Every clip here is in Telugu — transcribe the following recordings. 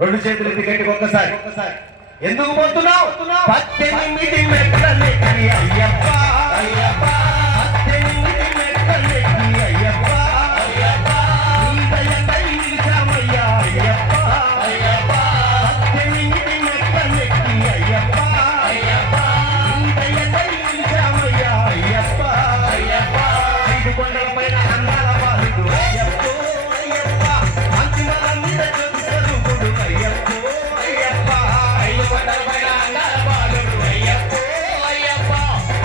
రెండు చేతులు ఎత్తి గట్టిగా ఒక్కసారి ఎందుకు పోతున్నావు 18 మెట్లెక్కి అయ్యప్ప అయ్యప్ప 18 మెట్లెక్కి అయ్యప్ప అయ్యప్ప నీ దయకై నిలిచామయ్యా అయ్యప్ప అయ్యప్ప 18 మెట్లెక్కి అయ్యప్ప అయ్యప్ప నీ దయకై నిలిచామయ్యా అయ్యప్ప అయ్యప్ప 5 కొండల పైన అందాల బాలుడు అయ్యప్ప అయ్యప్ప అంతిమల మీద జ్యోతి స్వరూపుడు అయ్యప్ప అయ్యప్ప 5 కొండల పైన అందాల బాలుడు అయ్యప్ప అయ్యప్ప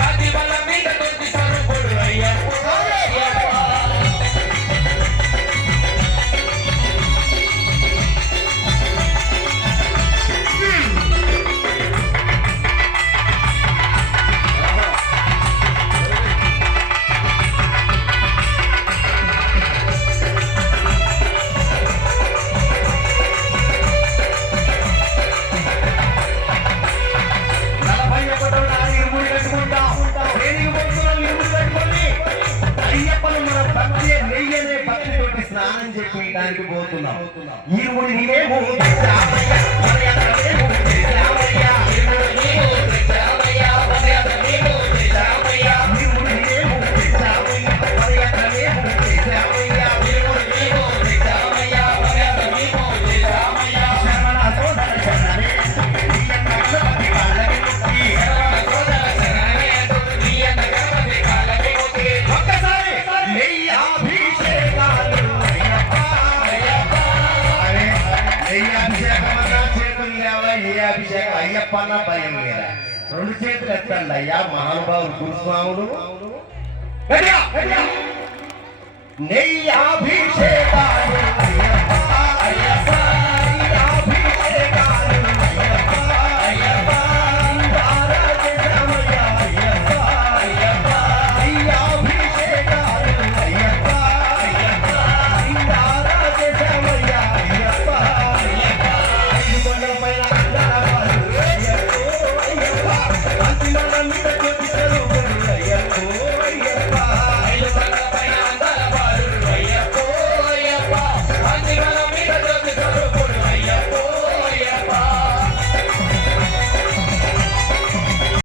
అంతిమల మీద జ్యోతి స్వరూపుడు అయ్యప్ప అయ్యప్ప స్నానం చేయడానికి పోతున్నాం ఈరుముడి నీవేమో అయ్యప్పన్న భయం మీద 2 చేతులు ఎత్తండి అయ్యా మహానుభావులు గురుస్వాములు నెయ్యాభిషేకాలు